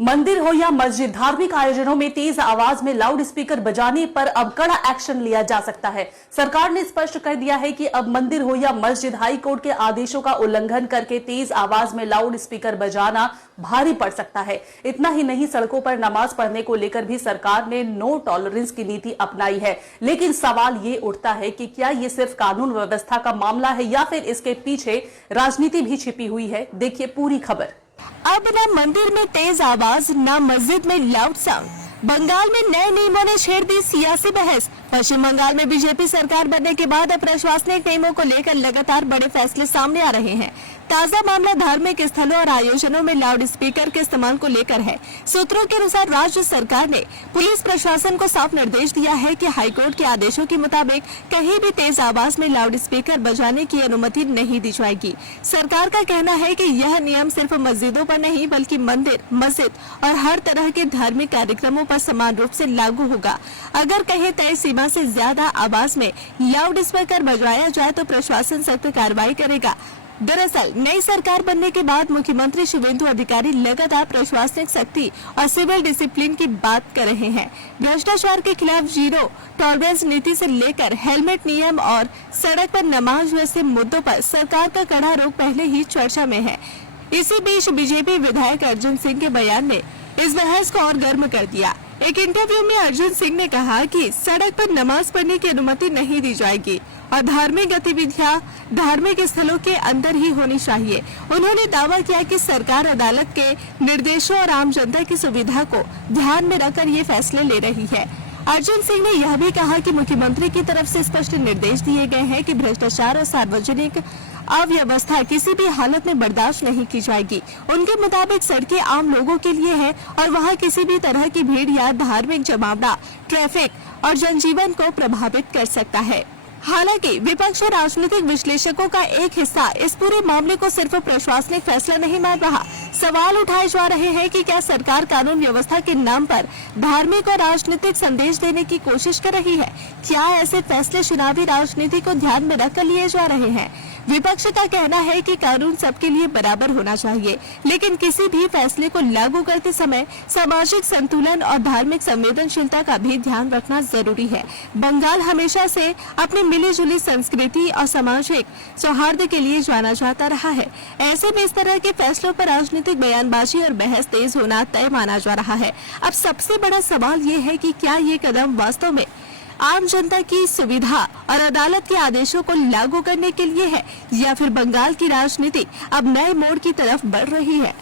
मंदिर हो या मस्जिद, धार्मिक आयोजनों में तेज आवाज में लाउड स्पीकर बजाने पर अब कड़ा एक्शन लिया जा सकता है। सरकार ने स्पष्ट कर दिया है कि अब मंदिर हो या मस्जिद, हाई कोर्ट के आदेशों का उल्लंघन करके तेज आवाज में लाउड स्पीकर बजाना भारी पड़ सकता है। इतना ही नहीं, सड़कों पर नमाज पढ़ने को लेकर भी सरकार ने नो टॉलरेंस की नीति अपनाई है। लेकिन सवाल ये उठता है कि क्या ये सिर्फ कानून व्यवस्था का मामला है या फिर इसके पीछे राजनीति भी छिपी हुई है। देखिए पूरी खबर। अब न मंदिर में तेज आवाज, न मस्जिद में लाउड साउंड। बंगाल में नए नियमों ने छेड़ दी सियासी बहस। पश्चिम बंगाल में बीजेपी सरकार बनने के बाद अब प्रशासनिक नियमों को लेकर लगातार बड़े फैसले सामने आ रहे हैं। ताजा मामला धार्मिक स्थलों और आयोजनों में लाउड स्पीकर के इस्तेमाल को लेकर है। सूत्रों के अनुसार राज्य सरकार ने पुलिस प्रशासन को साफ निर्देश दिया है कि हाईकोर्ट के आदेशों के मुताबिक कहीं भी तेज आवाज में लाउड स्पीकर बजाने की अनुमति नहीं दी जाएगी। सरकार का कहना है कि यह नियम सिर्फ मस्जिदों पर नहीं बल्कि मंदिर, मस्जिद और हर तरह के धार्मिक कार्यक्रमों पर समान रूप से लागू होगा। अगर कहीं तय सीमा से ज्यादा आवाज में लाउड स्पीकर बजाया जाए तो प्रशासन सख्त कार्रवाई करेगा। दरअसल नई सरकार बनने के बाद मुख्यमंत्री शुभेंदु अधिकारी लगातार प्रशासनिक सख्ती और सिविल डिसिप्लिन की बात कर रहे हैं। भ्रष्टाचार के खिलाफ जीरो टॉलरेंस नीति से लेकर हेलमेट नियम और सड़क पर नमाज जैसे मुद्दों पर सरकार का कड़ा रुख पहले ही चर्चा में है। इसी बीच बीजेपी विधायक अर्जुन सिंह के बयान ने इस बहस को और गर्म कर दिया। एक इंटरव्यू में अर्जुन सिंह ने कहा कि सड़क पर नमाज पढ़ने की अनुमति नहीं दी जाएगी और धार्मिक गतिविधियां धार्मिक स्थलों के अंदर ही होनी चाहिए। उन्होंने दावा किया कि सरकार अदालत के निर्देशों और आम जनता की सुविधा को ध्यान में रखकर ये फैसले ले रही है। अर्जुन सिंह ने यह भी कहा कि मुख्यमंत्री की तरफ से स्पष्ट निर्देश दिए गए हैं कि भ्रष्टाचार और सार्वजनिक अव्यवस्था किसी भी हालत में बर्दाश्त नहीं की जाएगी। उनके मुताबिक सड़कें आम लोगों के लिए है और वहां किसी भी तरह की भीड़ या धार्मिक जमावड़ा ट्रैफिक और जनजीवन को प्रभावित कर सकता है। हालांकि विपक्ष और राजनीतिक विश्लेषकों का एक हिस्सा इस पूरे मामले को सिर्फ प्रशासनिक फैसला नहीं मान रहा। सवाल उठाए जा रहे हैं कि क्या सरकार कानून व्यवस्था के नाम पर धार्मिक और राजनीतिक संदेश देने की कोशिश कर रही है। क्या ऐसे फैसले चुनावी राजनीति को ध्यान में रखकर लिए जा रहे हैं। विपक्ष का कहना है कि कानून सबके लिए बराबर होना चाहिए, लेकिन किसी भी फैसले को लागू करते समय सामाजिक संतुलन और धार्मिक संवेदनशीलता का भी ध्यान रखना जरूरी है। बंगाल हमेशा से अपनी मिली-जुली संस्कृति और सामाजिक सौहार्द के लिए जाना जाता रहा है। ऐसे में इस तरह के फैसलों पर राजनीतिक बयानबाजी और बहस तेज होना तय माना जा रहा है। अब सबसे बड़ा सवाल ये है कि क्या ये कदम वास्तव में आम जनता की सुविधा और अदालत के आदेशों को लागू करने के लिए है या फिर बंगाल की राजनीति अब नए मोड़ की तरफ बढ़ रही है।